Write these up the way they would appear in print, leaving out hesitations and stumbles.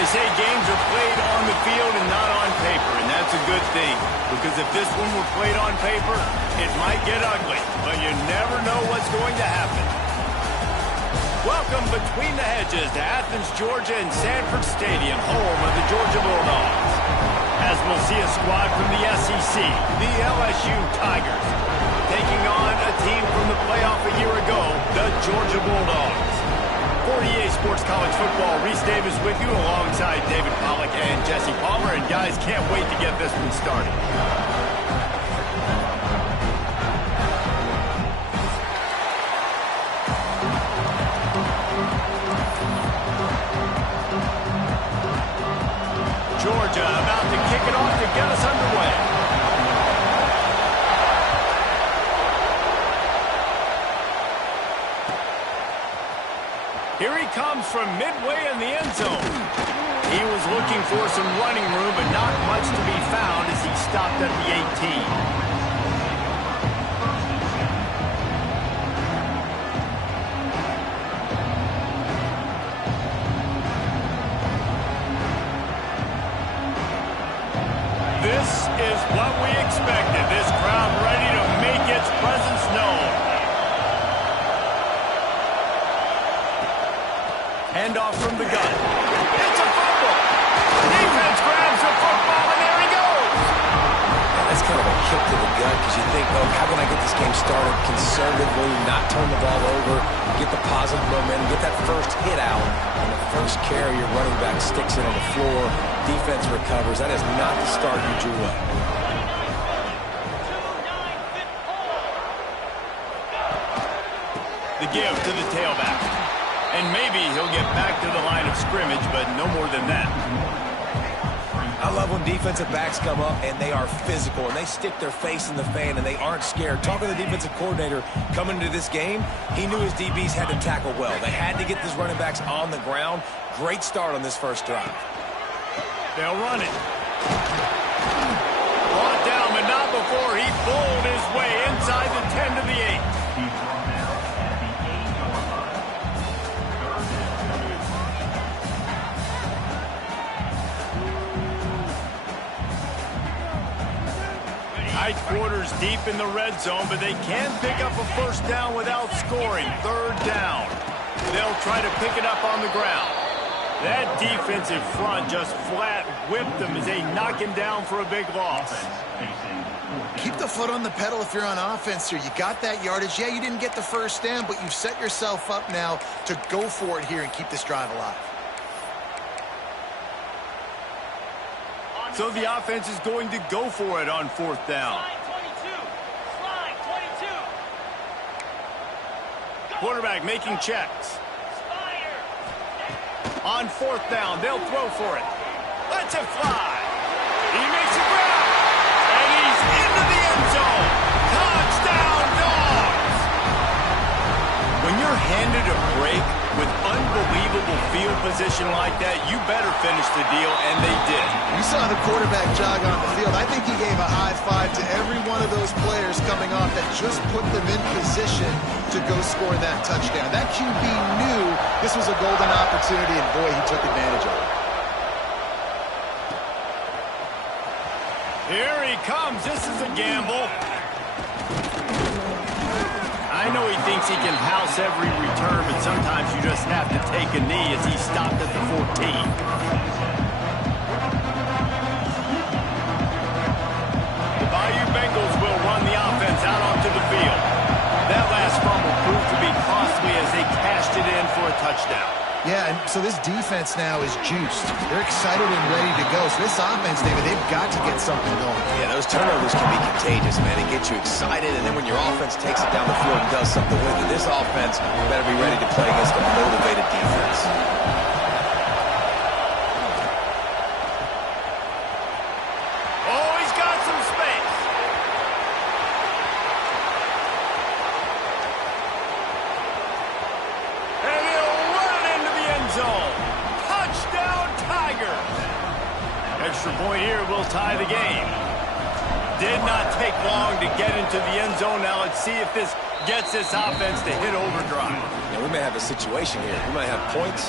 They say games are played on the field and not on paper, and that's a good thing. Because if this one were played on paper, it might get ugly, but you never know what's going to happen. Welcome between the hedges to Athens, Georgia and Sanford Stadium, home of the Georgia Bulldogs. As we'll see a squad from the SEC, the LSU Tigers, taking on a team from the playoff a year ago, the Georgia Bulldogs. 48 Sports College Football, Reese Davis with you alongside David Pollack and Jesse Palmer. And guys, can't wait to get this one started. Georgia about to kick it off to get us underway. Here he comes from midway in the end zone. He was looking for some running room, but not much to be found as he stopped at the 18. This is what we expected. This crowd ready to make its presence known. Handoff from the gun. It's a fumble. Defense grabs the football, and there he goes. That's kind of a kick to the gut because you think, oh, how can I get this game started conservatively, not turn the ball over, get the positive momentum, get that first hit out. On the first carry, your running back sticks it on the floor. Defense recovers. That is not the start you drew up. The give to the tailback. And maybe he'll get back to the line of scrimmage, but no more than that. I love when defensive backs come up and they are physical and they stick their face in the fan and they aren't scared. Talking to the defensive coordinator coming into this game, he knew his DBs had to tackle well. They had to get these running backs on the ground. Great start on this first drive. They'll run it. Brought down, but not before he bowled his way inside the 10 to the 8. Tight quarters deep in the red zone, but they can pick up a first down without scoring. Third down. They'll try to pick it up on the ground. That defensive front just flat whipped them as they knock him down for a big loss. Keep the foot on the pedal if you're on offense here. You got that yardage. Yeah, you didn't get the first down, but you've set yourself up now to go for it here and keep this drive alive. So the offense is going to go for it on fourth down. Quarterback making checks. On fourth down, they'll throw for it. Lets it fly. He makes a grab. And he's into the end zone. Touchdown, Dogs! When you're handed a break with unbelievable field position like that, you better finish the deal, and they did. You saw the quarterback jog on the field. I think he gave a high five to every one of those players coming off that just put them in position to go score that touchdown. That QB knew this was a golden opportunity, and boy, he took advantage of it. Here he comes. This is a gamble. I know he thinks he can house every return, but sometimes you just have to take a knee as he stopped at the 14. The Bayou Bengals will run the offense out onto the field. That last fumble proved to be costly as they cashed it in for a touchdown. Yeah, and so this defense now is juiced. They're excited and ready to go. So this offense, David, they've got to get something going. Yeah, those turnovers can be contagious, man. It gets you excited, and then when your offense takes it down the field and does something with it, this offense better be ready to play against a motivated defense. Oh, he's got some space. And he'll run it into the end zone. Touchdown, Tigers. Extra point here will tie the game. Did not take long to get into the end zone. Now let's see if this gets this offense to hit overdrive. Yeah, we may have a situation here. We might have points,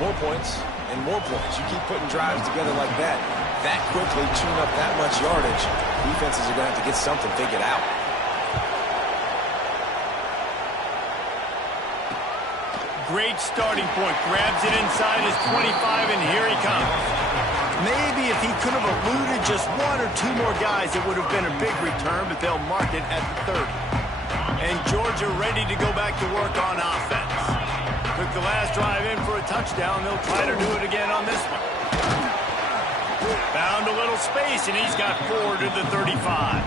more points, and more points. You keep putting drives together like that quickly, chewing up that much yardage, defenses are going to have to get something figured out. Great starting point. Grabs it inside his 25, and here he comes. Maybe if he could have eluded just one or two more guys, it would have been a big return, but they'll mark it at the 30. And Georgia ready to go back to work on offense. Took the last drive in for a touchdown. They'll try to do it again on this one. Found a little space, and he's got 4 to the 35.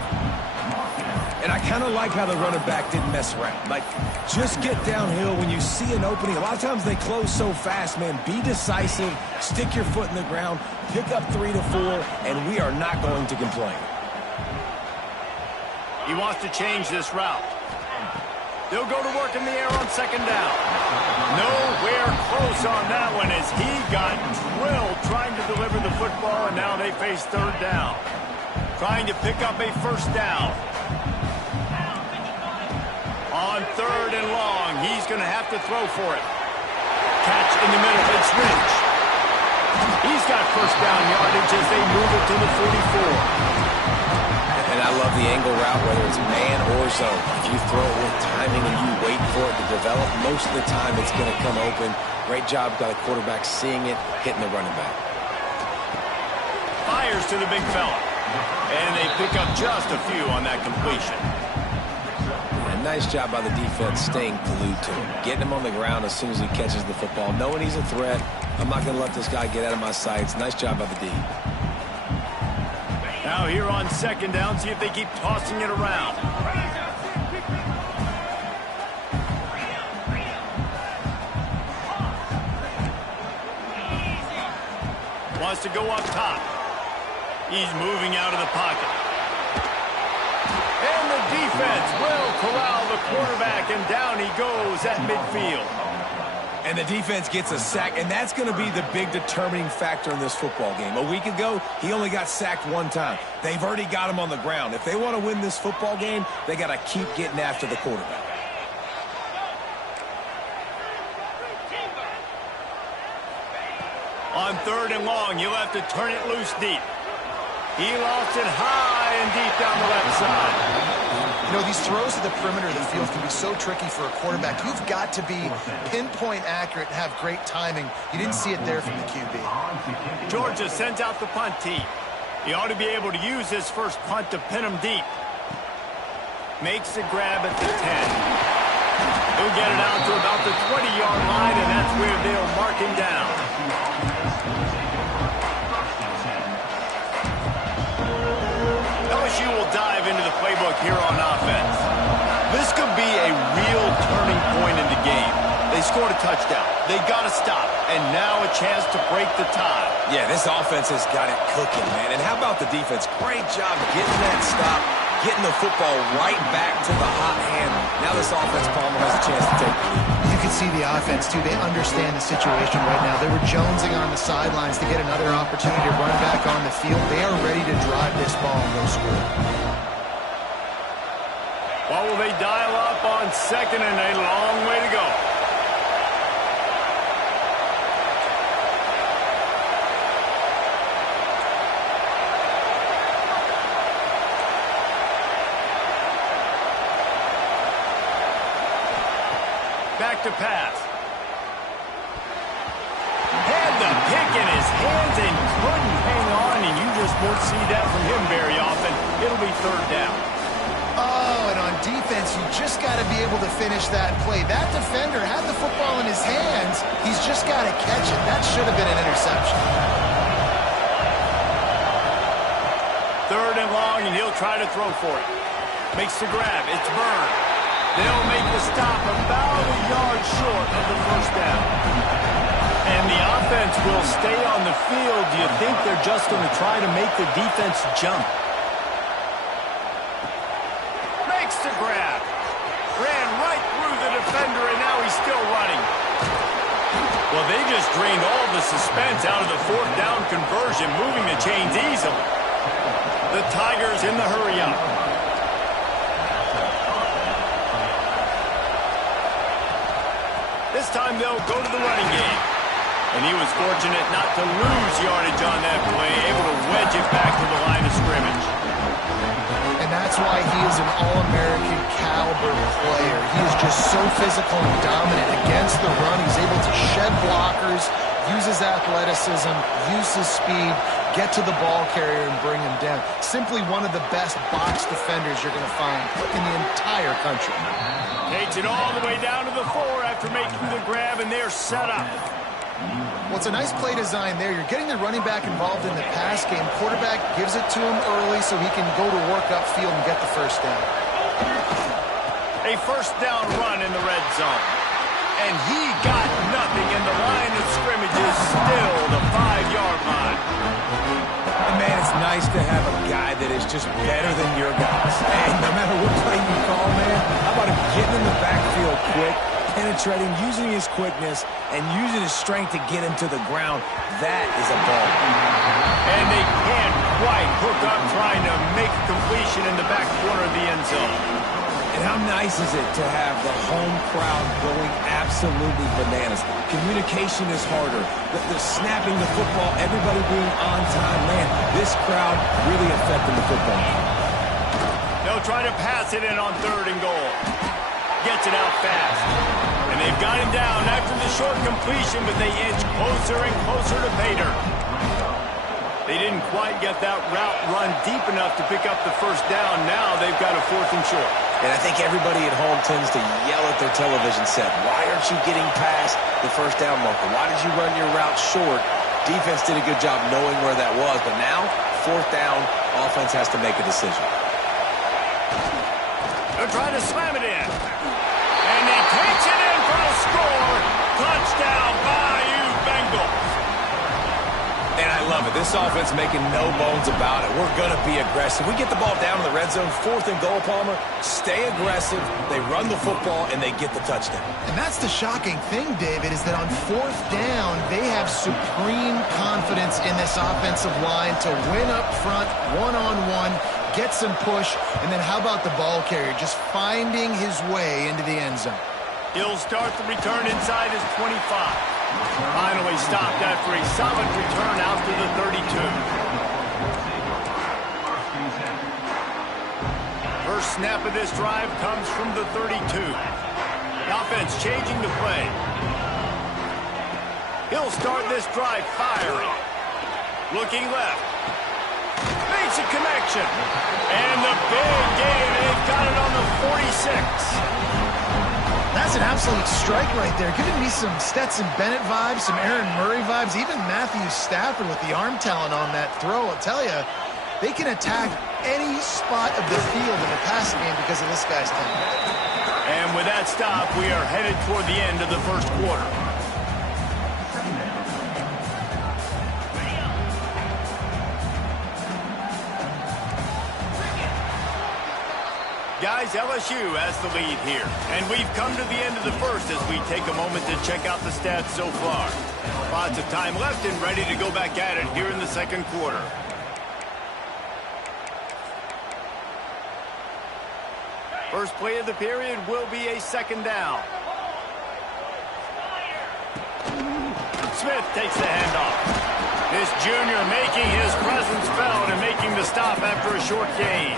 And I kind of like how the running back didn't mess around. Like, just get downhill when you see an opening. A lot of times they close so fast, man. Be decisive, stick your foot in the ground, pick up 3 to 4, and we are not going to complain. He wants to change this route. They'll go to work in the air on second down. Nowhere close on that one as he got drilled trying to deliver the football, and now they face third down. Trying to pick up a first down. On third and long, he's going to have to throw for it. Catch in the middle, it's Rich. He's got first down yardage as they move it to the 44. And I love the angle route, whether it's man or zone. If you throw it with timing and you wait for it to develop, most of the time it's going to come open. Great job by the quarterback seeing it, hitting the running back. Fires to the big fella. And they pick up just a few on that completion. Nice job by the defense staying glued to him. Getting him on the ground as soon as he catches the football. Knowing he's a threat, I'm not going to let this guy get out of my sights. Nice job by the D. Now here on second down, see if they keep tossing it around. Wants to go up top. He's moving out of the pocket. And the defense will corral the quarterback, and down he goes at midfield. And the defense gets a sack, and that's going to be the big determining factor in this football game. A week ago, he only got sacked one time. They've already got him on the ground. If they want to win this football game, they got to keep getting after the quarterback. On third and long, you'll have to turn it loose deep. He lost it high and deep down the left side. You know, these throws to the perimeter of the field can be so tricky for a quarterback. You've got to be pinpoint accurate and have great timing. You didn't see it there from the QB. Georgia sends out the punt team. He ought to be able to use his first punt to pin him deep. Makes the grab at the 10. He'll get it out to about the 20-yard line, and that's where they'll mark him down. LSU will dive into the playbook here on offense. This could be a real turning point in the game. They scored a touchdown. They got to stop. And now a chance to break the tie. Yeah, this offense has got it cooking, man. And how about the defense? Great job getting that stop, getting the football right back to the hot hand. Now this offense probably has a chance to take the lead. You can see the offense, too. They understand the situation right now. They were jonesing on the sidelines to get another opportunity to run back on the field. They are ready to drive this ball and go score. Well, will they dial up on second and a long way to go? Back to pass. Had the pick in his hands and couldn't hang on, and you just won't see that from him very often. It'll be third down. Oh, and on defense, you just got to be able to finish that play. That defender had the football in his hands. He's just got to catch it. That should have been an interception. Third and long, and he'll try to throw for it. Makes the grab. It's Byrne. They'll make the stop about a yard short of the first down. And the offense will stay on the field. Do you think they're just going to try to make the defense jump? Makes the grab. Ran right through the defender, and now he's still running. Well, they just drained all the suspense out of the fourth down conversion, moving the chains easily. The Tigers in the hurry-up. This time they'll go to the running game. And he was fortunate not to lose yardage on that play, able to wedge it back to the line of scrimmage. And that's why he is an All-American caliber player. He is just so physical and dominant against the run. He's able to shed blockers, use his athleticism, use his speed, get to the ball carrier and bring him down. Simply one of the best box defenders you're going to find in the entire country. Takes it all the way down to the 4 after making the grab, and they're set up. Well, it's a nice play design there. You're getting the running back involved in the pass game. Quarterback gives it to him early so he can go to work upfield and get the first down. A first down run in the red zone. And he got nothing, and the line of scrimmage is still the 5-yard line. And man, it's nice to have a guy that is just better than your guys. And no matter what play you call, man, how about him getting in the backfield quick, penetrating, using his quickness, and using his strength to get him to the ground. That is a ball. And they can't quite hook up trying to make a completion in the back corner of the end zone. And how nice is it to have the home crowd going absolutely bananas? Communication is harder. The snapping the football, everybody being on time. Man, this crowd really affecting the football. They'll try to pass it in on 3rd and goal. Gets it out fast. And they've got him down after the short completion, but they inch closer and closer to Pater. They didn't quite get that route run deep enough to pick up the first down. Now they've got a 4th and short. And I think everybody at home tends to yell at their television set. Why aren't you getting past the first down marker? Why did you run your route short? Defense did a good job knowing where that was. But now, 4th down, offense has to make a decision. They're trying to slam it in. And he takes it in for a score. Touchdown, Bayou Bengals. And I love it. This offense making no bones about it. We're going to be aggressive. We get the ball down in the red zone, 4th and goal, Palmer. Stay aggressive. They run the football, and they get the touchdown. And that's the shocking thing, David, is that on 4th down, they have supreme confidence in this offensive line to win up front, one-on-one, get some push, and then how about the ball carrier just finding his way into the end zone? He'll start the return inside his 25. Finally stopped after a solid return out to the 32. First snap of this drive comes from the 32. The offense changing the play. He'll start this drive firing. Looking left. Makes a connection. And the big game, they've got it on the 46. That's an absolute strike right there. Giving me some Stetson Bennett vibes, some Aaron Murray vibes, even Matthew Stafford with the arm talent on that throw. I'll tell you, they can attack any spot of the field in the passing game because of this guy's talent. And with that stop, we are headed toward the end of the first quarter. Guys, LSU has the lead here. And we've come to the end of the first as we take a moment to check out the stats so far. Lots of time left and ready to go back at it here in the second quarter. First play of the period will be a 2nd down. Smith takes the handoff. This junior making his presence felt and making the stop after a short gain.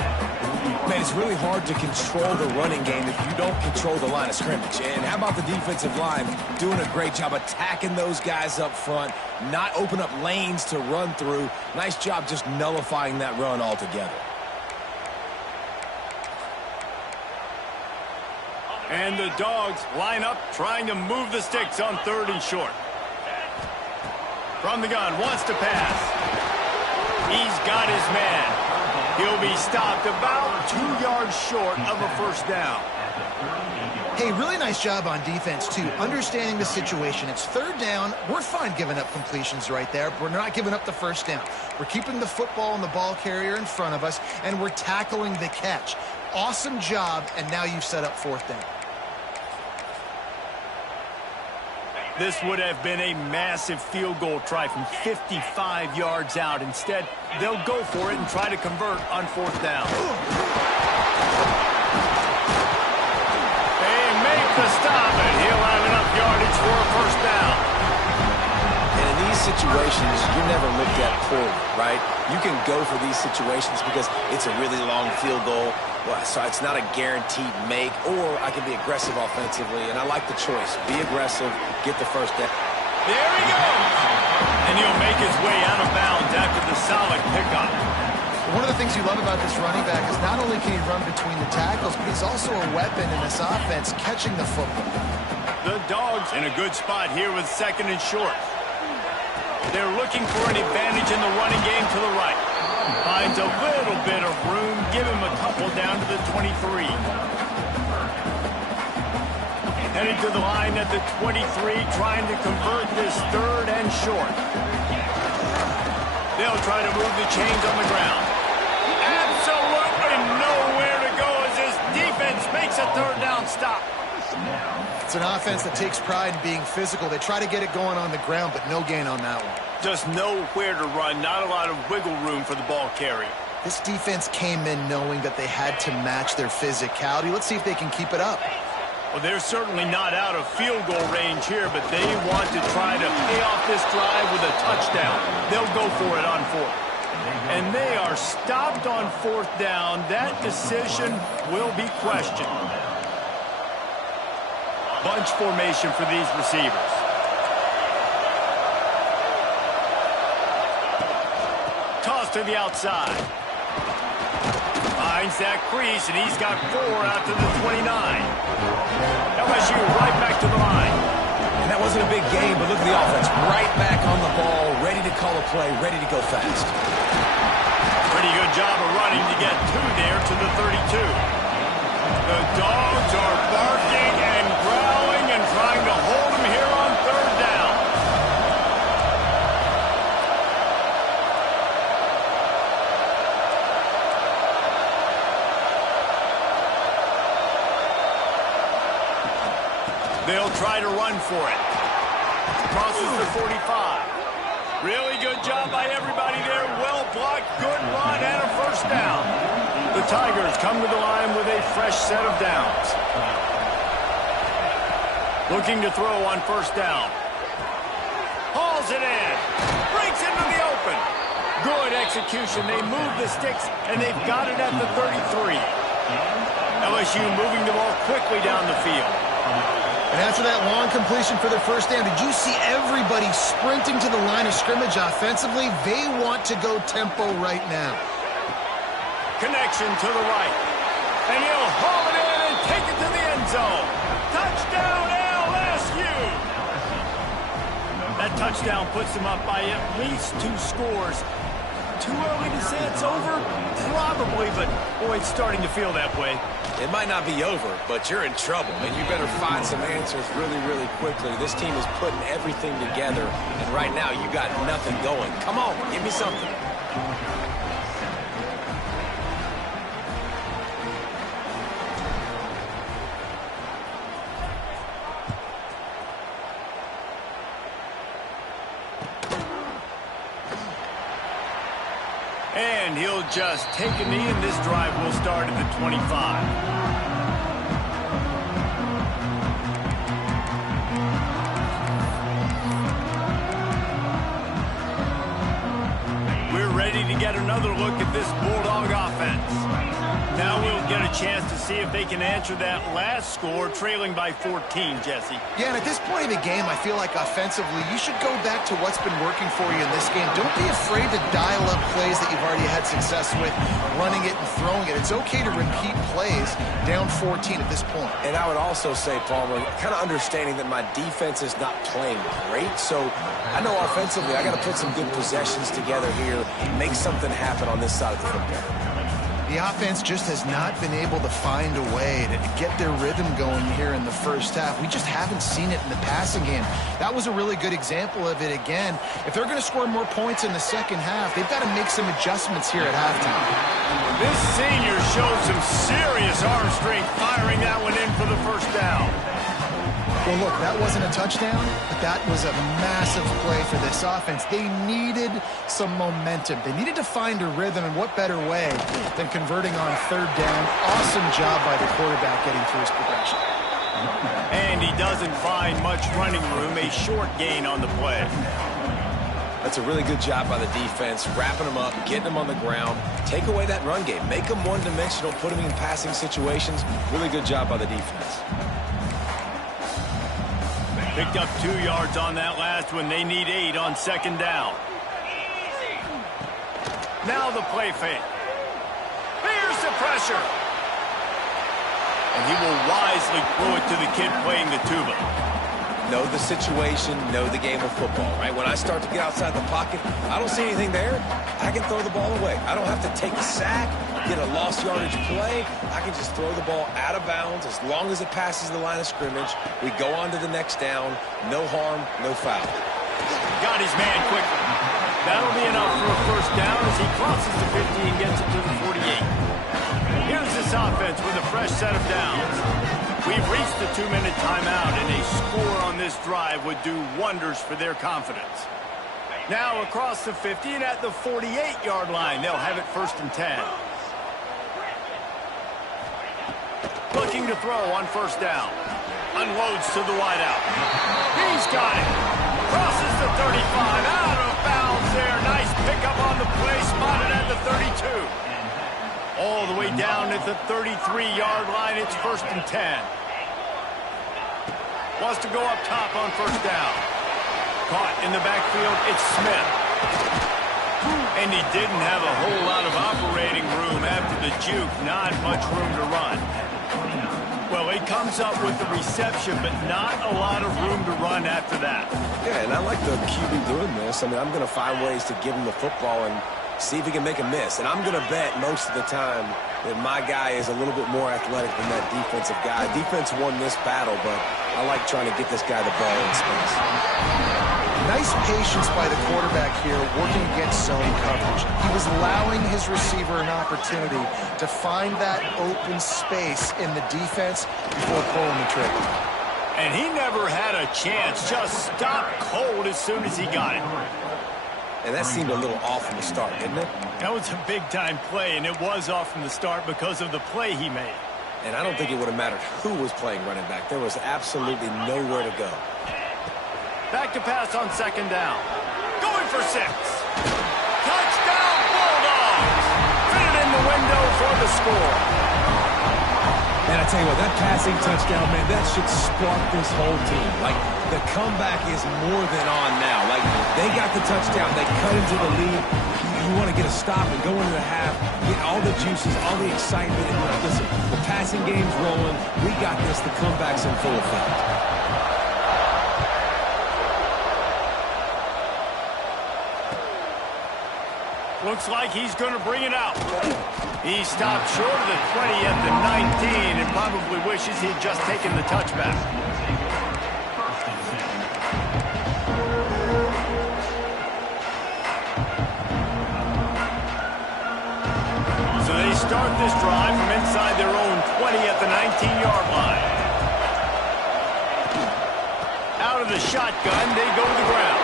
Man, it's really hard to control the running game if you don't control the line of scrimmage. And how about the defensive line doing a great job attacking those guys up front, not open up lanes to run through. Nice job just nullifying that run altogether. And the Dogs line up trying to move the sticks on 3rd and short. From the gun, wants to pass. He's got his man. He'll be stopped about 2 yards short of a first down. Hey, really nice job on defense, too, understanding the situation. It's 3rd down. We're fine giving up completions right there. We're not giving up the first down. We're keeping the football and the ball carrier in front of us, and we're tackling the catch. Awesome job, and now you've set up 4th down. This would have been a massive field goal try from 55 yards out. Instead, they'll go for it and try to convert on 4th down. They make the stop, and he'll have enough yardage for a first down. situations, you're never looked at poorly, right? You can go for these situations because it's a really long field goal, so it's not a guaranteed make, or I can be aggressive offensively, and I like the choice. Be aggressive, get the first down. There he goes! And he'll make his way out of bounds after the solid pickup. One of the things you love about this running back is not only can he run between the tackles, but he's also a weapon in this offense catching the football. The Dogs in a good spot here with 2nd and short. They're looking for an advantage in the running game to the right. Finds a little bit of room. Give him a couple down to the 23. Headed to the line at the 23, trying to convert this 3rd and short. They'll try to move the chains on the ground. Absolutely nowhere to go as this defense makes a 3rd down stop. It's an offense that takes pride in being physical. They try to get it going on the ground, but no gain on that one. Just nowhere to run. Not a lot of wiggle room for the ball carrier. This defense came in knowing that they had to match their physicality. Let's see if they can keep it up. Well, they're certainly not out of field goal range here, but they want to try to pay off this drive with a touchdown. They'll go for it on 4th. And they are stopped on 4th down. That decision will be questioned. Bunch formation for these receivers. Toss to the outside. Finds that crease, and he's got 4 out to the 29. LSU right back to the line. And that wasn't a big game, but look at the offense. Right back on the ball, ready to call a play, ready to go fast. Pretty good job of running to get 2 there to the 32. The Dogs are barking and growling and trying to hold him here on 3rd down. They'll try to run for it. Crosses the 45. Really good job by everybody there. Well blocked, good run, and a 1st down. The Tigers come to the line with a fresh set of downs. Looking to throw on 1st down. Hauls it in. Breaks into the open. Good execution. They move the sticks, and they've got it at the 33. LSU moving the ball quickly down the field. And after that long completion for their 1st down, did you see everybody sprinting to the line of scrimmage offensively? They want to go tempo right now. Connection to the right. And he'll haul it in and take it to the end zone. Touchdown, LSU! That touchdown puts them up by at least 2 scores. Too early to say it's over? Probably, but boy, it's starting to feel that way. It might not be over, but you're in trouble, and you better find some answers really, really quickly. This team is putting everything together, and right now you got nothing going. Come on, give me something. And he'll just take a knee, and this drive will start at the 25. Ready to get another look at this Bulldog offense. Now we'll get a chance to see if they can answer that last score, trailing by 14, Jesse. Yeah, and at this point of the game, I feel like offensively, you should go back to what's been working for you in this game. Don't be afraid to dial up plays that you've already had success with, running it and throwing it. It's okay to repeat plays down 14 at this point. And I would also say, Palmer, kind of understanding that my defense is not playing great, so I know offensively I got to put some good possessions together here, make something happen on this side of the football. The offense just has not been able to find a way to get their rhythm going here in the 1st half. We just haven't seen it in the passing game. That was a really good example of it again. If they're going to score more points in the 2nd half, they've got to make some adjustments here at halftime. This senior showed some serious arm strength firing that one in for the 1st down. Well, look, that wasn't a touchdown, but that was a massive play for this offense. They needed some momentum. They needed to find a rhythm, and what better way than converting on 3rd down. Awesome job by the quarterback getting through his progression. And he doesn't find much running room, a short gain on the play. That's a really good job by the defense, wrapping them up, getting them on the ground. Take away that run game. Make them one-dimensional, put them in passing situations. Really good job by the defense. Picked up 2 yards on that last one. They need 8 on second down. Now the play fake. Here's the pressure. And he will wisely throw it to the kid playing the tuba. Know the situation, know the game of football, right? When I start to get outside the pocket, I don't see anything there, I can throw the ball away. I don't have to take a sack, get a lost yardage play. I can just throw the ball out of bounds as long as it passes the line of scrimmage. We go on to the next down. No harm, no foul. Got his man quickly. That'll be enough for a first down as he crosses the 50 and gets it to the 48. Here's this offense with a fresh set of downs. We've reached the 2-minute timeout, and a score on this drive would do wonders for their confidence. Now across the 50 and at the 48-yard line, they'll have it first and 10. Looking to throw on first down. Unloads to the wideout. He's got it. Crosses the 35. Out of bounds there. Nice pickup on the play. Spotted at the 32. All the way down at the 33-yard line. It's first and 10. Wants to go up top on first down. Caught in the backfield. It's Smith. And he didn't have a whole lot of operating room after the juke. Not much room to run. Well, he comes up with the reception, but not a lot of room to run after that. Yeah, and I like the QB doing this. I mean, I'm going to find ways to give him the football and see if he can make a miss. And I'm going to bet most of the time that my guy is a little bit more athletic than that defensive guy. Defense won this battle, but I like trying to get this guy the ball in space. Nice patience by the quarterback here working against zone coverage. He was allowing his receiver an opportunity to find that open space in the defense before pulling the trigger. And he never had a chance. Just stopped cold as soon as he got it. And that seemed a little off from the start, didn't it? That was a big-time play, and it was off from the start because of the play he made. And I don't think it would have mattered who was playing running back. There was absolutely nowhere to go. Back to pass on second down. Going for 6. Touchdown, Bulldogs! Fit it in the window for the score. And I tell you what, that passing touchdown, man, that should spark this whole team. Like, the comeback is more than on now. Like, they got the touchdown. They cut into the lead. You want to get a stop and go into the half, get all the juices, all the excitement. And listen, the passing game's rolling. We got this. The comeback's in full effect. Looks like he's going to bring it out. He stopped short of the 20 at the 19 and probably wishes he'd just taken the touchback. So they start this drive from inside their own 20 at the 19-yard line. Out of the shotgun, they go to the ground.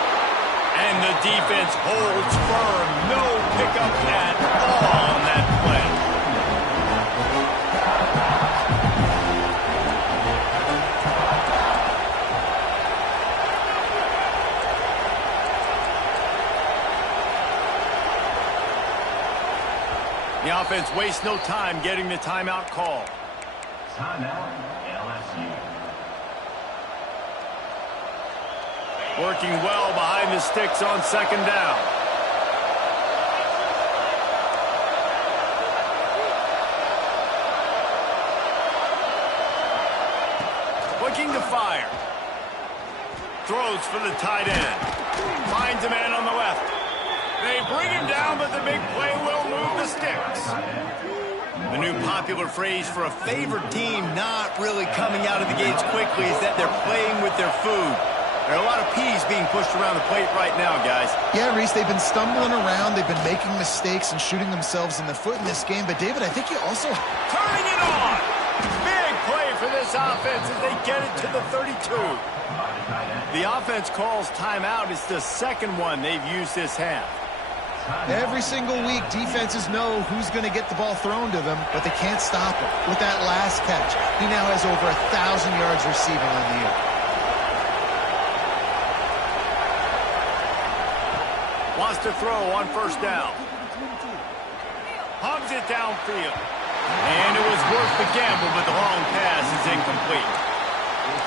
And the defense holds firm. No pickup at all on that play. The offense wastes no time getting the timeout call. Timeout, LSU. Working well behind the sticks on second down. Looking to fire. Throws for the tight end. Finds a man on the left. They bring him down, but the big play will move the sticks. The new popular phrase for a favored team not really coming out of the gates quickly is that they're playing with their food. There are a lot of peas being pushed around the plate right now, guys. Yeah, Reese, they've been stumbling around. They've been making mistakes and shooting themselves in the foot in this game. But, David, I think you also... Turning it on! Big play for this offense as they get it to the 32. The offense calls timeout. It's the second one they've used this half. Every single week, defenses know who's going to get the ball thrown to them, but they can't stop him. With that last catch, he now has over 1,000 yards receiving on the year. lost a throw on first down. Hogs it downfield. And it was worth the gamble, but the long pass is incomplete.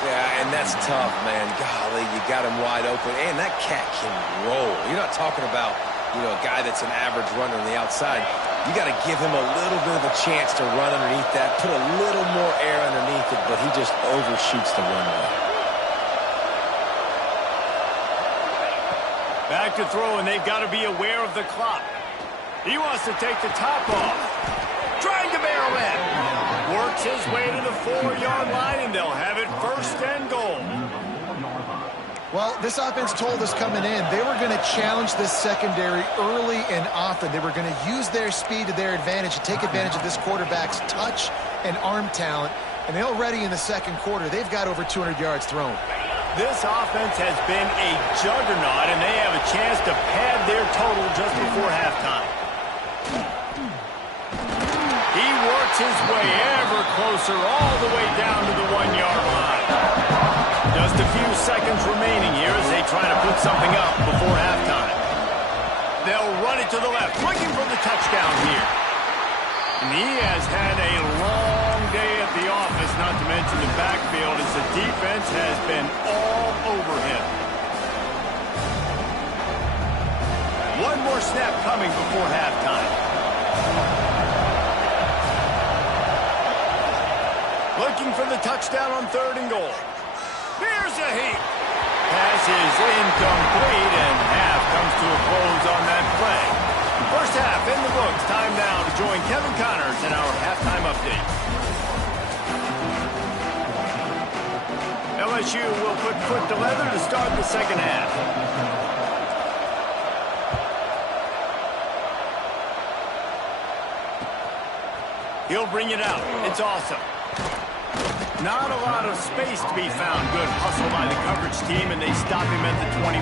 Yeah, and that's tough, man. Golly, you got him wide open. And that cat can roll. You're not talking about, a guy that's an average runner on the outside. You got to give him a little bit of a chance to run underneath that, put a little more air underneath it, but he just overshoots the runway. Back to throw, and they've got to be aware of the clock. He wants to take the top off. Trying to barrel in. Works his way to the 4-yard line, and they'll have it first and goal. Well, this offense told us coming in they were going to challenge this secondary early and often. They were going to use their speed to their advantage and take advantage of this quarterback's touch and arm talent. And already in the second quarter, they've got over 200 yards thrown. This offense has been a juggernaut, and they have a chance to pad their total just before halftime. He works his way ever closer all the way down to the 1-yard line. Just a few seconds remaining here as they try to put something up before halftime. They'll run it to the left, looking for the touchdown here. And he has had a long day at the office, not to mention the backfield, as the defense has been all over him. One more snap coming before halftime. Looking for the touchdown on 3rd and goal. Here's a heat. Pass is incomplete, and half comes to a close on that play. First half in the books. Time now to join Kevin Connors in our halftime update. LSU will put foot to leather to start the second half. He'll bring it out. It's awesome. Not a lot of space to be found. Good hustle by the coverage team, and they stop him at the 21.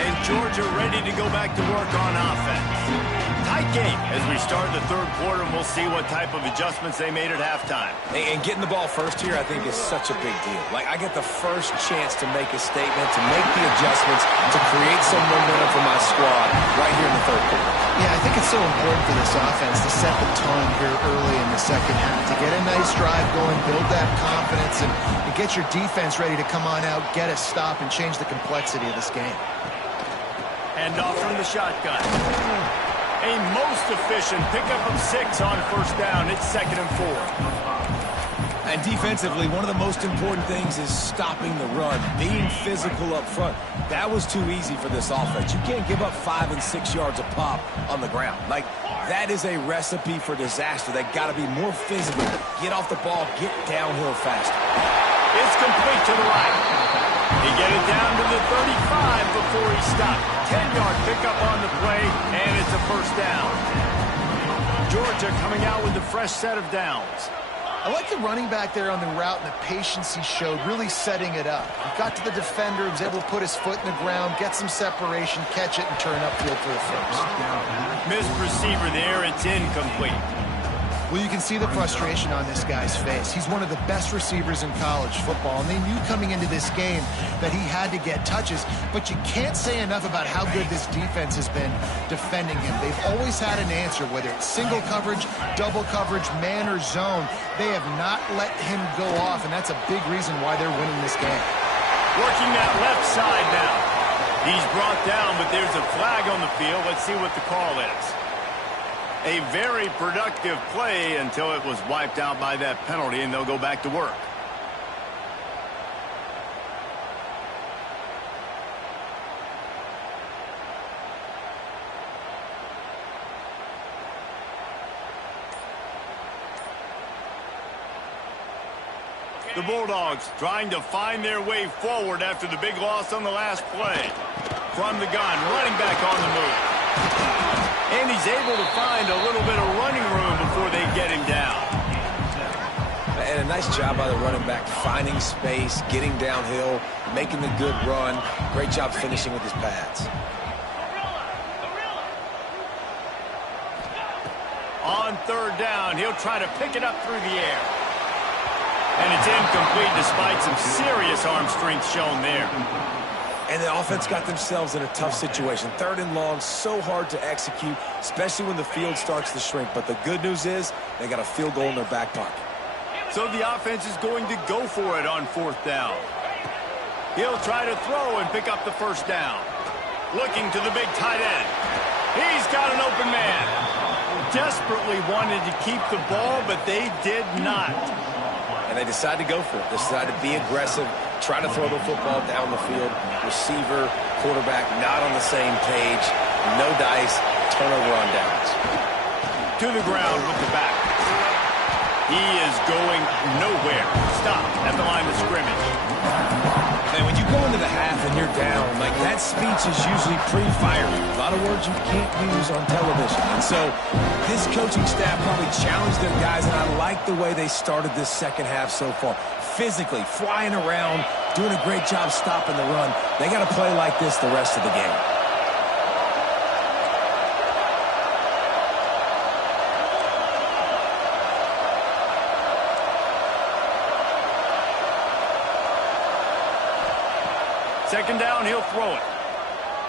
And Georgia ready to go back to work on offense. Tight game as we start the 3rd quarter, and we'll see what type of adjustments they made at halftime. And getting the ball first here, I think, is such a big deal. Like, I get the first chance to make a statement, to make the adjustments, to create some momentum for my squad right here in the 3rd quarter. Yeah, I think it's so important for this offense to set the tone here early in the second half, to get a nice drive going, build that confidence, and get your defense ready to come on out, get a stop, and change the complexity of this game. Hand off from the shotgun. A most efficient pickup of 6 on first down. It's 2nd and 4. And defensively, one of the most important things is stopping the run, being physical up front. That was too easy for this offense. You can't give up 5 and 6 yards a pop on the ground. Like, that is a recipe for disaster. They got to be more physical. Get off the ball, get downhill faster. It's complete to the right. He get it down to the 35 before he stopped. 10-yard pickup on the play, and it's a first down. Georgia coming out with a fresh set of downs. I like the running back there on the route and the patience he showed, really setting it up. He got to the defender, was able to put his foot in the ground, get some separation, catch it, and turn upfield for the first. Missed receiver there. It's incomplete. Well, you can see the frustration on this guy's face. He's one of the best receivers in college football, and they knew coming into this game that he had to get touches, but you can't say enough about how good this defense has been defending him. They've always had an answer, whether it's single coverage, double coverage, man, or zone. They have not let him go off, and that's a big reason why they're winning this game. Working that left side now. He's brought down, but there's a flag on the field. Let's see what the call is. A very productive play until it was wiped out by that penalty, and they'll go back to work. The Bulldogs trying to find their way forward after the big loss on the last play. From the gun, running back on the move. And he's able to find a little bit of running room before they get him down. And a nice job by the running back, finding space, getting downhill, making the good run. Great job finishing with his pads. On 3rd down, he'll try to pick it up through the air. And it's incomplete despite some serious arm strength shown there. And the offense got themselves in a tough situation. 3rd and long, so hard to execute, especially when the field starts to shrink. But the good news is they got a field goal in their back pocket. So the offense is going to go for it on 4th down. He'll try to throw and pick up the 1st down. Looking to the big tight end. He's got an open man. Desperately wanted to keep the ball, but they did not. And they decided to go for it. They decided to be aggressive, try to throw the football down the field. Receiver, quarterback, not on the same page. No dice, turnover on downs. To the ground with the back. He is going nowhere. Stop at the line of scrimmage. Man, when you go into the half and you're down, like that speech is usually pretty fiery. A lot of words you can't use on television. And so this coaching staff probably challenged their guys, and I like the way they started this second half so far. Physically, flying around, doing a great job stopping the run. They got to play like this the rest of the game. Second down, he'll throw it.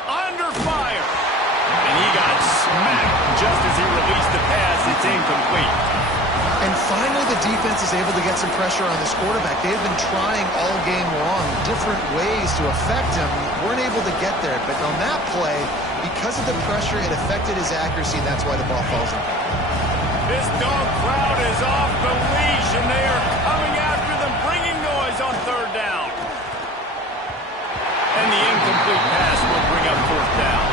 Under fire. And he got smacked just as he released the pass. It's incomplete. And finally, the defense is able to get some pressure on this quarterback. They've been trying all game long, different ways to affect him. Weren't able to get there. But on that play, because of the pressure, it affected his accuracy, and that's why the ball falls in. This dog crowd is off the leash, and they are coming after them, bringing noise on 3rd down. And the incomplete pass will bring up 4th down.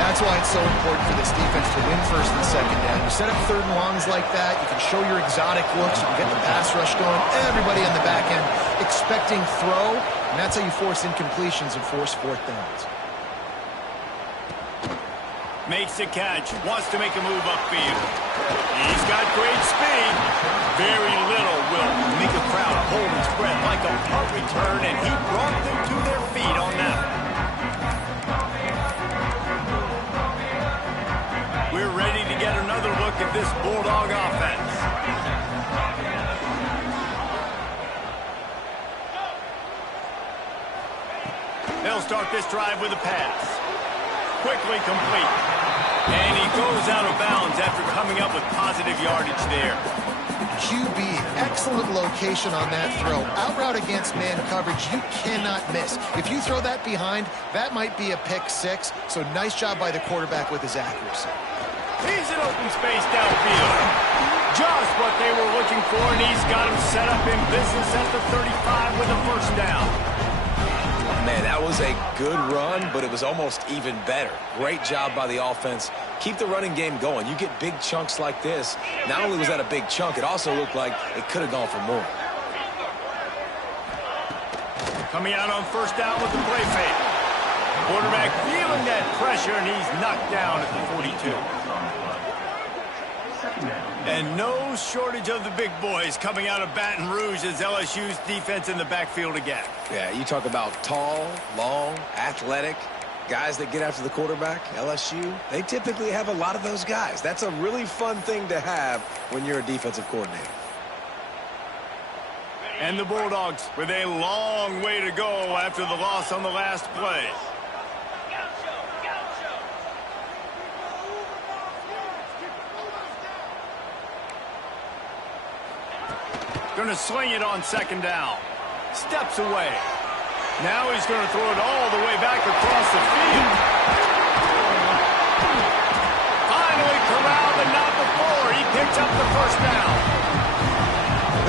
That's why it's so important for this defense to win 1st and 2nd down. You set up 3rd and longs like that, you can show your exotic looks, you can get the pass rush going, everybody on the back end expecting throw, and that's how you force incompletions and force 4th downs. Makes the catch, wants to make a move upfield. He's got great speed. Very little will make a crowd hold its breath like a punt return, and he brought them to their feet on that. We're ready to get another look at this Bulldog offense. They'll start this drive with a pass. Quickly complete. And he goes out of bounds after coming up with positive yardage there. QB, excellent location on that throw. Out route against man coverage, you cannot miss. If you throw that behind, that might be a pick 6. So nice job by the quarterback with his accuracy. He's in open space downfield. Just what they were looking for, and he's got him set up in business at the 35 with a 1st down. Man, that was a good run, but it was almost even better. Great job by the offense. Keep the running game going. You get big chunks like this. Not only was that a big chunk, it also looked like it could have gone for more. Coming out on 1st down with the play fake. Quarterback feeling that pressure, and he's knocked down at the 42. And no shortage of the big boys coming out of Baton Rouge as LSU's defense in the backfield again. Yeah, you talk about tall, long, athletic, guys that get after the quarterback, LSU, they typically have a lot of those guys. That's a really fun thing to have when you're a defensive coordinator. And the Bulldogs with a long way to go after the loss on the last play. Going to sling it on 2nd down. Steps away. Now he's going to throw it all the way back across the field. Finally corralled, but not before. He picks up the 1st down.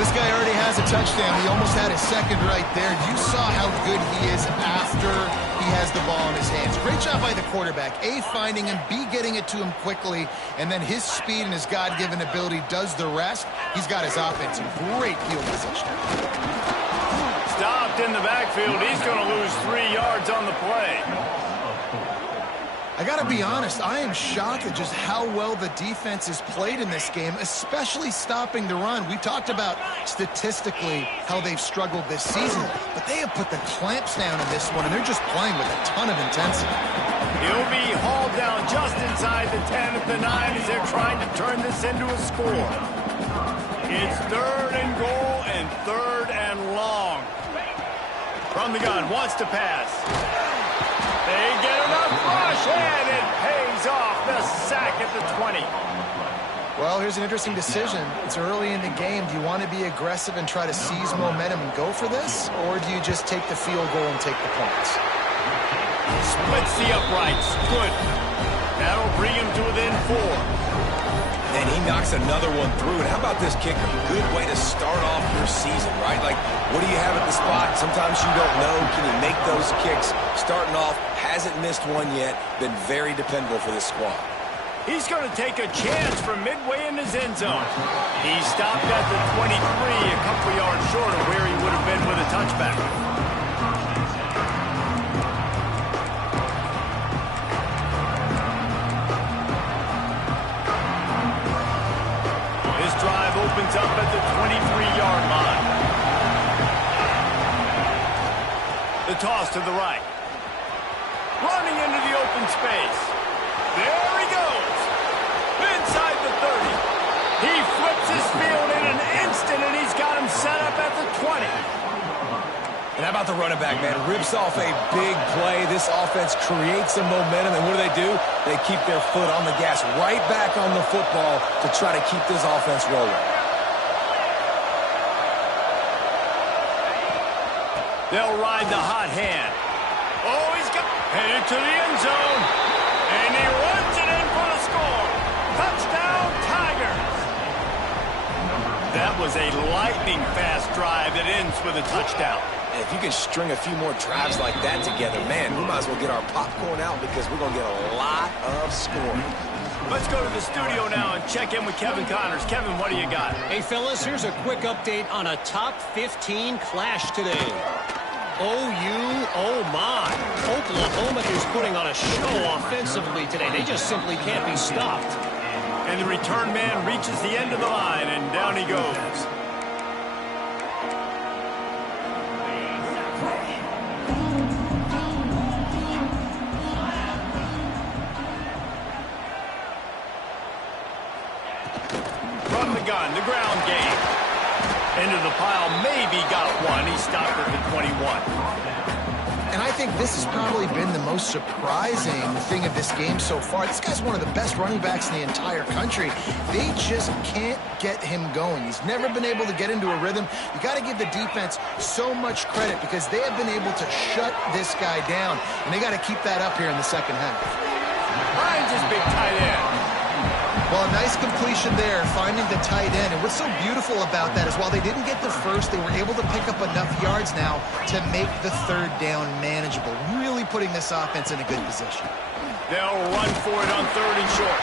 This guy already has a touchdown. He almost had his 2nd right there. You saw how good he is after he has the ball in his hands. Great job by the quarterback. A, finding him, B, getting it to him quickly, and then his speed and his God-given ability does the rest. He's got his offense in great field position. Stopped in the backfield. He's going to lose 3 yards on the play. I got to be honest, I am shocked at just how well the defense has played in this game, especially stopping the run. We talked about statistically how they've struggled this season, but they have put the clamps down in this one, and they're just playing with a ton of intensity. He'll be hauled down just inside the 10 at the 9 as they're trying to turn this into a score. It's 3rd and goal and 3rd and long. From the gun, wants to pass. They get enough rush, and it pays off the sack at the 20. Well, here's an interesting decision. It's early in the game. Do you want to be aggressive and try to seize momentum and go for this? Or do you just take the field goal and take the points? Splits the uprights. Good. That'll bring him to within 4. And he knocks another one through. And how about this kicker? Good way to start off your season, right? Like, what do you have at the spot? Sometimes you don't know. Can you make those kicks? Starting off, hasn't missed one yet. Been very dependable for this squad. He's going to take a chance from midway in his end zone. He stopped at the 23, a couple yards short of where he would have been with a touchback. This drive opens up at the 23-yard line. The toss to the right. Running into the open space. There he goes. Inside the 30. He flips his field in an instant, and he's got him set up at the 20. And how about the running back, man? Rips off a big play. This offense creates some momentum, and what do? They keep their foot on the gas, right back on the football to try to keep this offense rolling. They'll ride the hot hand. Oh, he's got headed to the end zone. And he runs it in for the score. Touchdown, Tigers. That was a lightning-fast drive that ends with a touchdown. And if you can string a few more drives like that together, man, we might as well get our popcorn out because we're going to get a lot of scoring. Let's go to the studio now and check in with Kevin Connors. Kevin, what do you got? Hey, fellas, here's a quick update on a top 15 clash today. Oh my. Oklahoma is putting on a show offensively today. They just simply can't be stopped. And the return man reaches the end of the line, and down he goes. From the gun, the ground game. Into the pile, maybe got one. He stopped at the 21. And I think this has probably been the most surprising thing of this game so far. This guy's one of the best running backs in the entire country. They just can't get him going. He's never been able to get into a rhythm. You got to give the defense so much credit because they have been able to shut this guy down. And they got to keep that up here in the second half. Finds his big tight end. Well, a nice completion there, finding the tight end. And what's so beautiful about that is while they didn't get the first, they were able to pick up enough yards now to make the third down manageable, really putting this offense in a good position. They'll run for it on 3rd and short.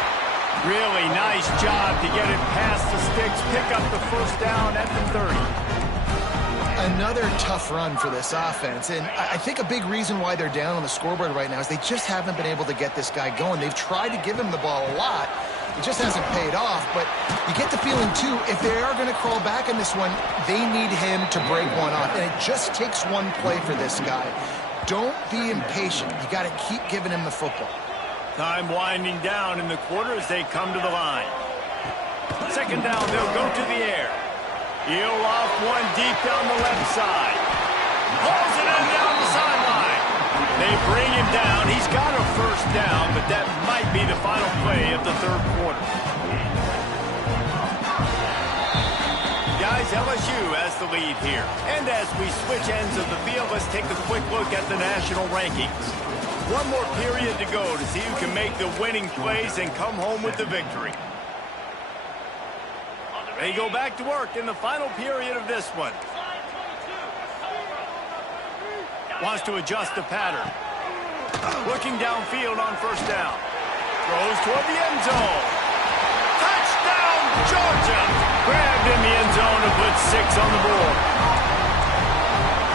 Really nice job to get it past the sticks, pick up the first down at the 30. Another tough run for this offense, and I think a big reason why they're down on the scoreboard right now is they just haven't been able to get this guy going. They've tried to give him the ball a lot. It just hasn't paid off, but you get the feeling, too, if they are going to crawl back in this one, they need him to break one off, and it just takes one play for this guy. Don't be impatient. You got to keep giving him the football. Time winding down in the quarter as they come to the line. Second down, they'll go to the air. He'll off one deep down the left side. Pulls it in down the sideline. They bring him down. He's got a first down, but that might be the final play of the third quarter. Guys, LSU has the lead here. And as we switch ends of the field, let's take a quick look at the national rankings. One more period to go to see who can make the winning plays and come home with the victory. They go back to work in the final period of this one. Wants to adjust the pattern. Looking downfield on first down. Throws toward the end zone. Touchdown, Georgia! Grabbed in the end zone to put 6 on the board.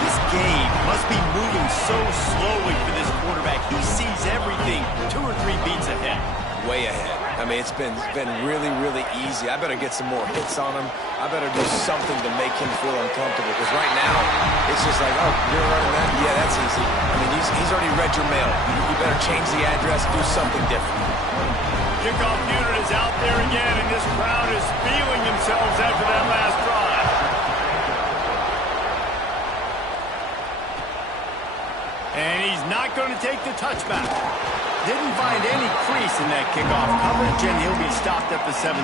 This game must be moving so slowly for this quarterback. He sees everything 2 or 3 beats ahead. Way ahead. I mean, it's been really, really easy. I better get some more hits on him. I better do something to make him feel uncomfortable. Because right now, it's just like, oh, you're running that? Yeah, that's easy. I mean, he's already read your mail. You better change the address, do something different. Kickoff unit is out there again, and this crowd is feeling themselves quarterback going to take the touchback. Didn't find any crease in that kickoff coverage, and he'll be stopped at the 17.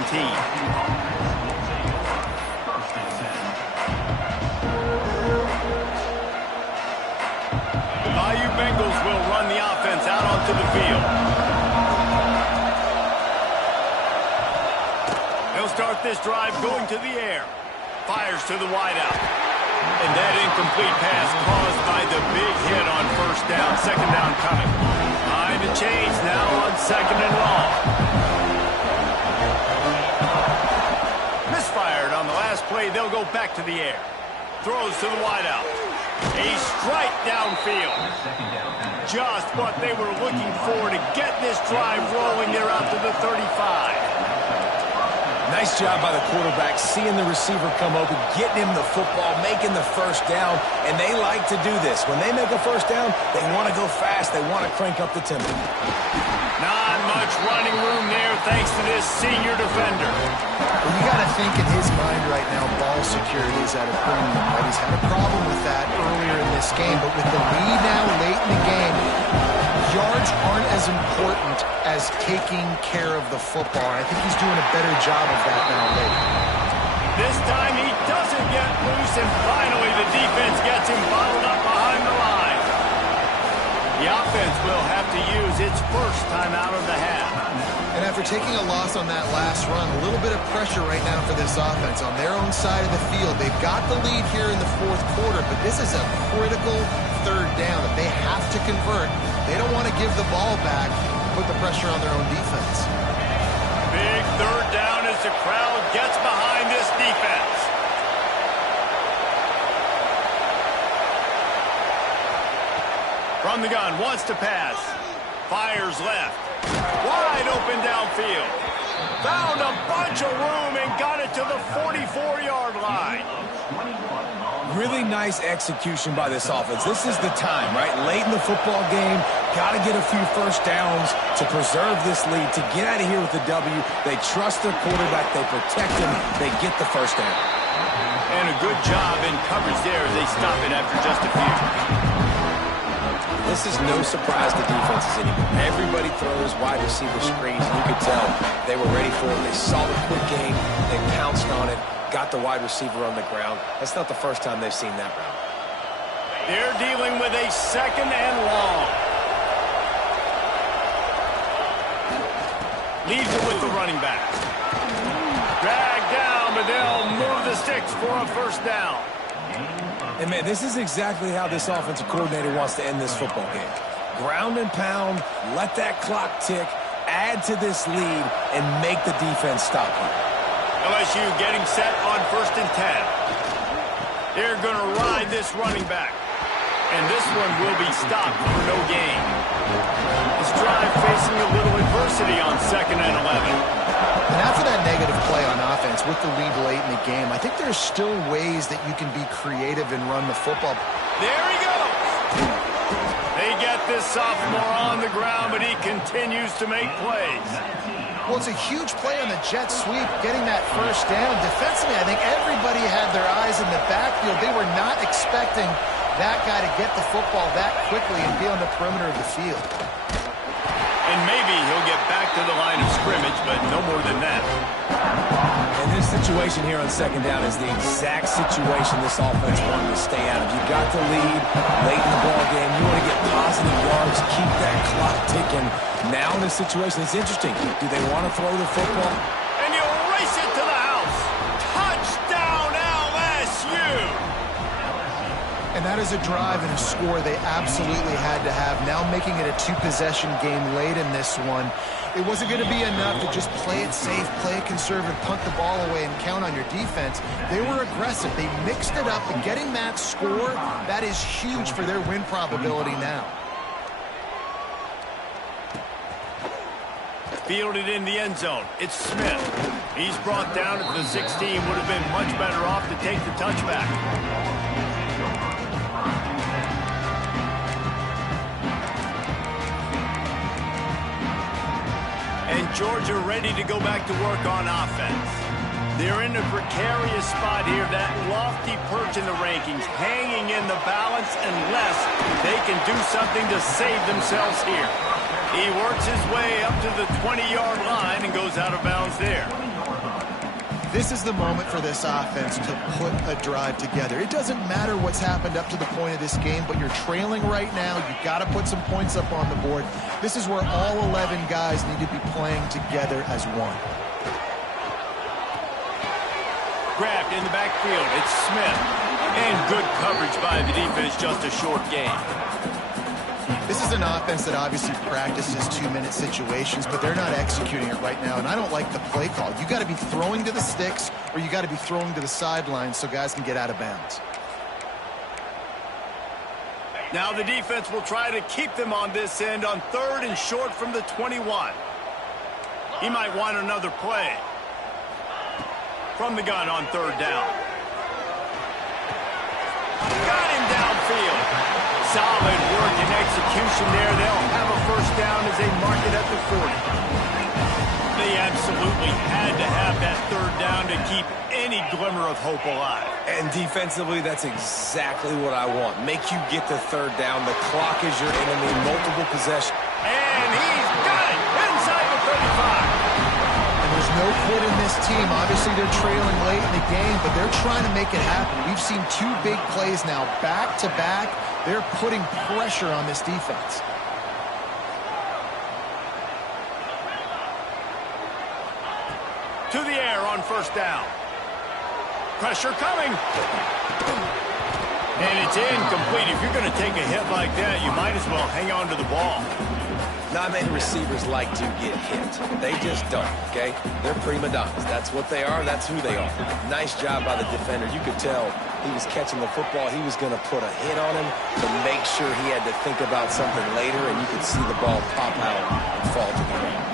The Bayou Bengals will run the offense out onto the field. They'll start this drive going to the air. Fires to the wideout. And that incomplete pass caused by the big hit on first down. Second down coming. Time to change now on second and long. Misfired on the last play. They'll go back to the air. Throws to the wideout. A strike downfield. Just what they were looking for to get this drive rolling there out to the 35. Nice job by the quarterback, seeing the receiver come open, getting him the football, making the first down, and they like to do this. When they make a first down, they want to go fast. They want to crank up the tempo. Not much running room there thanks to this senior defender. Well, you got to think in his mind right now, ball security is at a premium. Right? He's had a problem with that earlier in this game, but with the lead now late in the game, yards aren't as important as taking care of the football. I think he's doing a better job of that now late. This time he doesn't get loose, and finally the defense gets him bottled up behind the line. The offense will have to use its first time out of the half. And after taking a loss on that last run, a little bit of pressure right now for this offense on their own side of the field. They've got the lead here in the fourth quarter, but this is a critical third down that they have to convert. They don't want to give the ball back, put the pressure on their own defense. Big third down as the crowd gets behind this defense. From the gun, wants to pass. Fires left. Wide open downfield. Found a bunch of room and got it to the 44-yard line. Really nice execution by this offense. This is the time, right? Late in the football game, got to get a few first downs to preserve this lead, to get out of here with the W. They trust their quarterback. They protect him. They get the first down. And a good job in coverage there as they stop it after just a few. This is no surprise to defenses anymore. Everybody throws wide receiver screens, and you could tell they were ready for it. They saw the quick game. They pounced on it, got the wide receiver on the ground. That's not the first time they've seen that route. They're dealing with a second and long. Leaves it with the running back. Dragged down, but they'll move the sticks for a first down. And, man, this is exactly how this offensive coordinator wants to end this football game. Ground and pound, let that clock tick, add to this lead, and make the defense stop you. LSU getting set on 1st and 10. They're going to ride this running back. And this one will be stopped for no gain. This drive facing a little adversity on 2nd and 11. And after that negative play on offense with the lead late in the game, I think there's still ways that you can be creative and run the football. There he goes. They get this sophomore on the ground, but he continues to make plays. Well, it's a huge play on the jet sweep, getting that first down. Defensively, I think everybody had their eyes in the backfield. They were not expecting that guy to get the football that quickly and be on the perimeter of the field. And maybe he'll get back to the line of scrimmage, but no more than that. And this situation here on 2nd down is the exact situation this offense wanted to stay out of. You got the lead late in the ball game. You want to get positive yards, keep that clock ticking. Now in this situation, it's interesting. Do they want to throw the football? And he'll race it to the house. Touchdown, LSU! And that is a drive and a score they absolutely had to have. Now making it a two-possession game late in this one. It wasn't going to be enough to just play it safe, play it conservative, punt the ball away, and count on your defense. They were aggressive. They mixed it up, and getting that score, that is huge for their win probability now. Fielded in the end zone. It's Smith. He's brought down at the 16. Would have been much better off to take the touchback. And Georgia ready to go back to work on offense. They're in a precarious spot here, that lofty perch in the rankings, hanging in the balance unless they can do something to save themselves here. He works his way up to the 20-yard line and goes out of bounds there. This is the moment for this offense to put a drive together. It doesn't matter what's happened up to the point of this game, but you're trailing right now. You've got to put some points up on the board. This is where all 11 guys need to be playing together as one. Grabbed in the backfield, it's Smith. And good coverage by the defense, just a short gain. This is an offense that obviously practices two-minute situations, but they're not executing it right now, and I don't like the play call. You got to be throwing to the sticks, or you got to be throwing to the sidelines so guys can get out of bounds. Now the defense will try to keep them on this end on 3rd and short from the 21. He might want another play. From the gun on 3rd down. Got him downfield. Solid work and execution there. They'll have a first down as they mark it at the 40. They absolutely had to have that 3rd down to keep any glimmer of hope alive. And defensively, that's exactly what I want. Make you get the 3rd down. The clock is your enemy. Multiple possessions. And he's got it inside the 35. There's no quit in this team. Obviously, they're trailing late in the game, but they're trying to make it happen. We've seen 2 big plays now, back-to-back. They're putting pressure on this defense. To the air on 1st down. Pressure coming. And it's incomplete. If you're going to take a hit like that, you might as well hang on to the ball. Not many receivers like to get hit. They just don't, okay? They're prima donnas. That's what they are. That's who they are. Nice job by the defender. You could tell he was catching the football. He was going to put a hit on him to make sure he had to think about something later, and you could see the ball pop out and fall to the ground.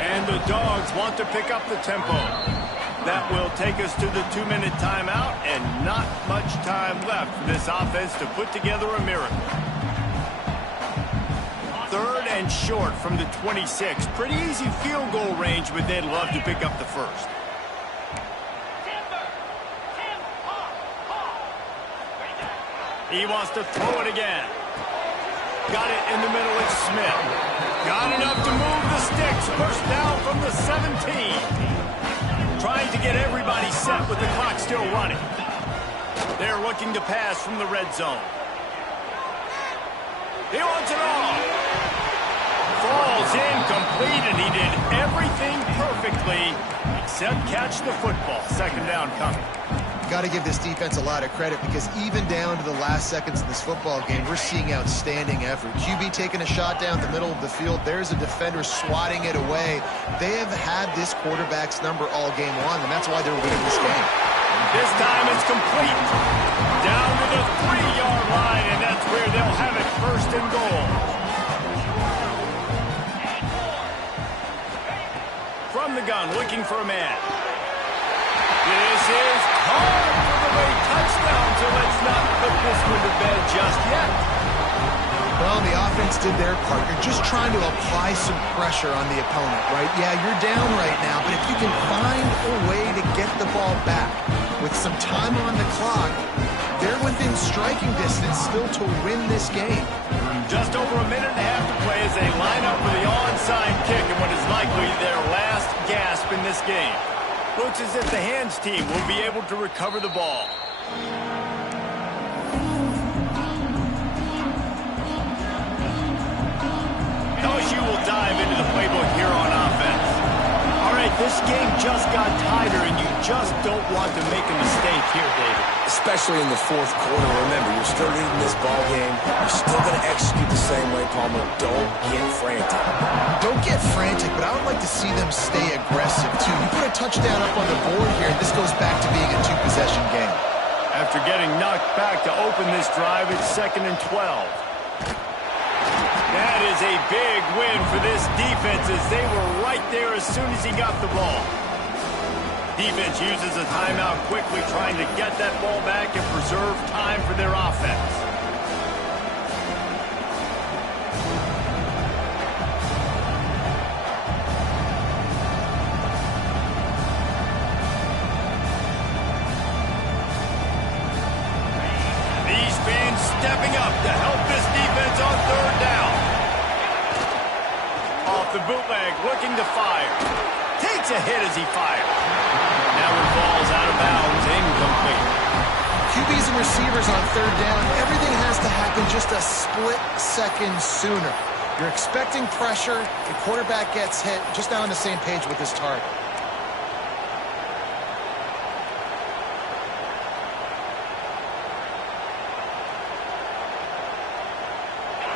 And the Dogs want to pick up the tempo. That will take us to the 2-minute timeout, and not much time left for this offense to put together a miracle. 3rd and short from the 26. Pretty easy field goal range, but they'd love to pick up the first. He wants to throw it again. Got it in the middle, it's Smith. Got enough to move the sticks. First down from the 17. Trying to get everybody set with the clock still running. They're looking to pass from the red zone. He wants it all. Falls incomplete, and he did everything perfectly except catch the football. 2nd down coming. Got to give this defense a lot of credit because even down to the last seconds of this football game, we're seeing outstanding effort. QB taking a shot down the middle of the field. There's a defender swatting it away. They have had this quarterback's number all game long, and that's why they're winning this game. This time it's complete. Down to the 3-yard line, and that's where they'll have it 1st and goal. From the gun, looking for a man. This is called for the late touchdown, so let's not put this one to bed just yet. Well, the offense did their part. You're just trying to apply some pressure on the opponent, right? Yeah, you're down right now, but if you can find a way to get the ball back with some time on the clock, they're within striking distance still to win this game. Just over a minute and a half to play as they line up for the onside kick and what is likely their last gasp in this game. Looks as if the hands team will be able to recover the ball. LSU will dive into the playbook here on offense. All right, this game just got tighter, and you just don't want to make a mistake here, David. Especially in the 4th quarter. Remember, you're still leading this ball game. You're still going to execute the same way, Palmer. Don't get frantic. Don't get frantic, but I would like to see them stay aggressive, too. You put a touchdown up on the board here, and this goes back to being a 2-possession game. After getting knocked back to open this drive, it's 2nd and 12. That is a big win for this defense as they were right there as soon as he got the ball. Defense uses a timeout quickly, trying to get that ball back and preserve time for their offense. the bootleg, looking to fire. Takes a hit as he fires. That one falls out of bounds, incomplete. QBs and receivers on third down, everything has to happen just a split second sooner. You're expecting pressure, the quarterback gets hit, just not on the same page with his target.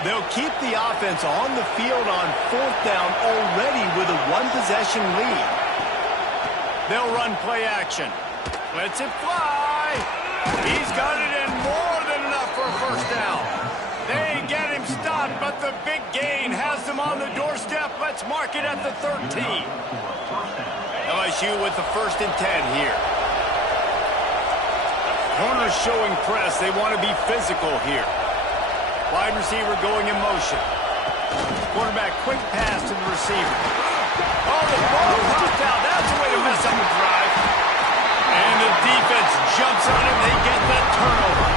They'll keep the offense on the field on fourth down already with a one-possession lead. They'll run play action. Lets it fly. He's got it in more than enough for a first down. They get him stopped, but the big gain has them on the doorstep. Let's mark it at the 13. LSU with the 1st and 10 here. Corners showing press. They want to be physical here. Wide receiver going in motion. Quarterback quick pass to the receiver. Oh, the ball popped out. That's a way to mess up the drive. And the defense jumps on it. They get that turnover.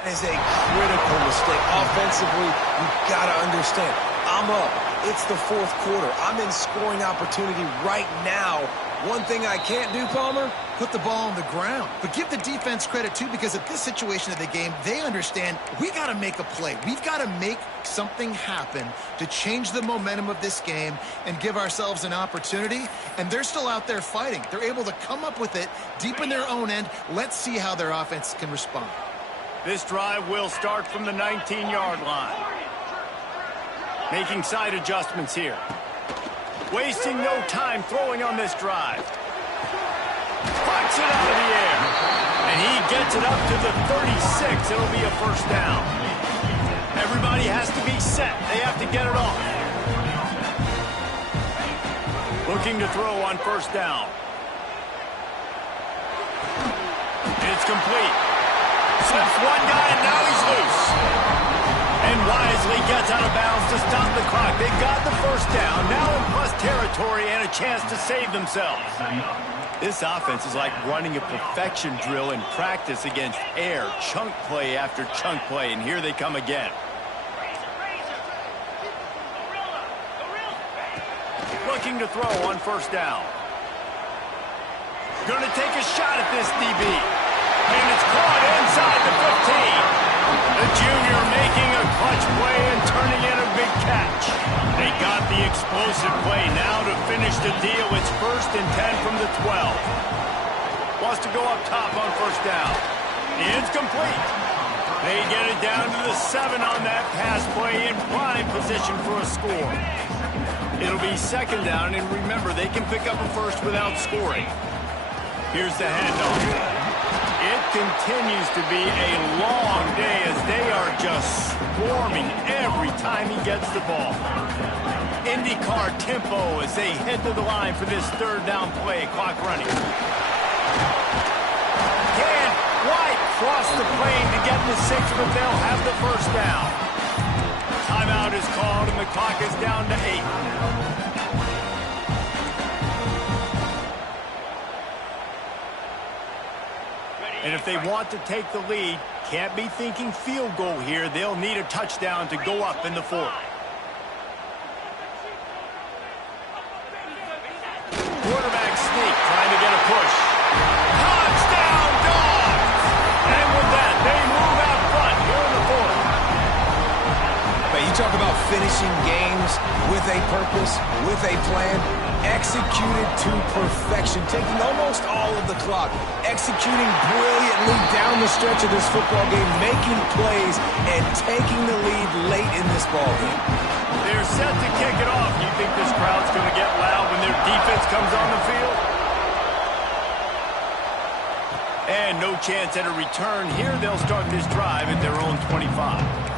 That is a critical mistake. Offensively, you've got to understand. I'm up. It's the 4th quarter. I'm in scoring opportunity right now. One thing I can't do, Palmer? Put the ball on the ground. But give the defense credit, too, because at this situation of the game, they understand we got to make a play. We've got to make something happen to change the momentum of this game and give ourselves an opportunity. And they're still out there fighting. They're able to come up with it deep in their own end. Let's see how their offense can respond. This drive will start from the 19-yard line. Making side adjustments here. Wasting no time throwing on this drive. Pucks it out of the air. And he gets it up to the 36. It'll be a first down. Everybody has to be set. They have to get it off. Looking to throw on first down. It's complete. Slips one guy, and now he's loose. And wisely gets out of bounds to stop the clock. They got the first down, now in plus territory and a chance to save themselves. This offense is like running a perfection drill in practice against air, chunk play after chunk play, and here they come again. Looking to throw on first down. Going to take a shot at this DB. And it's caught inside the 15. The junior making a clutch play and turning in a big catch. They got the explosive play now to finish the deal. It's 1st and 10 from the 12. Wants to go up top on first down. It's complete. They get it down to the 7 on that pass play in prime position for a score. It'll be 2nd down, and remember, they can pick up a first without scoring. Here's the handoff. It continues to be a long day as they are just swarming every time he gets the ball. IndyCar tempo as they head to the line for this 3rd down play. Clock running. Can't quite cross the plane to get the 6, but they'll have the first down. Timeout is called and the clock is down to 8. And if they want to take the lead, can't be thinking field goal here. They'll need a touchdown to go up in the 4th. Quarterback sneak, trying to get a push. Touchdown, Dogs! And with that, they move out front here in the 4th. But you talk about finishing games with a purpose, with a plan, executed to perfection, taking almost all of the clock, executing brilliantly down the stretch of this football game, making plays, and taking the lead late in this ball game. They're set to kick it off. You think this crowd's going to get loud when their defense comes on the field? And no chance at a return here. They'll start this drive at their own 25.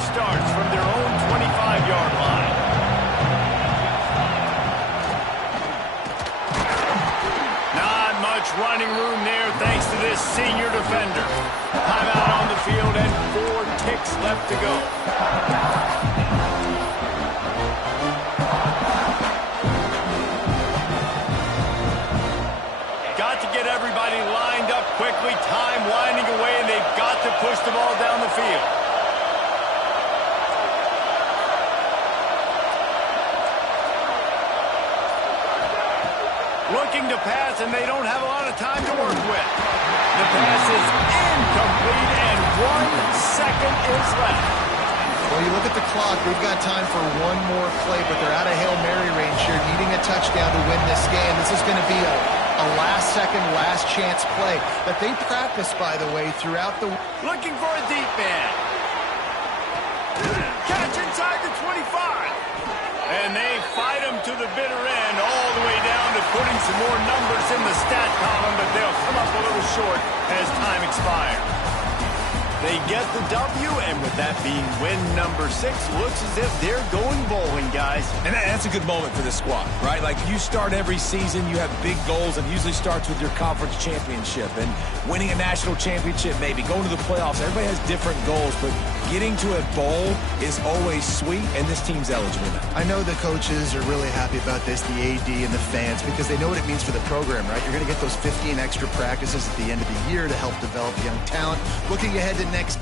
Starts from their own 25-yard line. Not much running room there thanks to this senior defender. Timeout on the field and 4 ticks left to go. Got to get everybody lined up quickly. Time winding away, and they've got to push the ball down the field. Looking to pass, and they don't have a lot of time to work with. The pass is incomplete, and 1 second is left. Well, you look at the clock, we've got time for one more play, but they're out of Hail Mary range here, needing a touchdown to win this game. This is going to be a last-second, last-chance play that they practice, by the way, throughout the... Looking for a deep man. Catch inside the 25. And they fight him to the bitter end, all the way down to putting some more numbers in the stat column, but they'll come up a little short as time expires. They get the W, and with that being win number 6, looks as if they're going bowling, guys. And that's a good moment for this squad, right? Like, you start every season, you have big goals, and usually starts with your conference championship and winning a national championship, maybe going to the playoffs. Everybody has different goals, but getting to a bowl is always sweet, and this team's eligible now. I know the coaches are really happy about this, the AD and the fans, because they know what it means for the program, right? You're going to get those 15 extra practices at the end of the year to help develop young talent. Looking ahead to next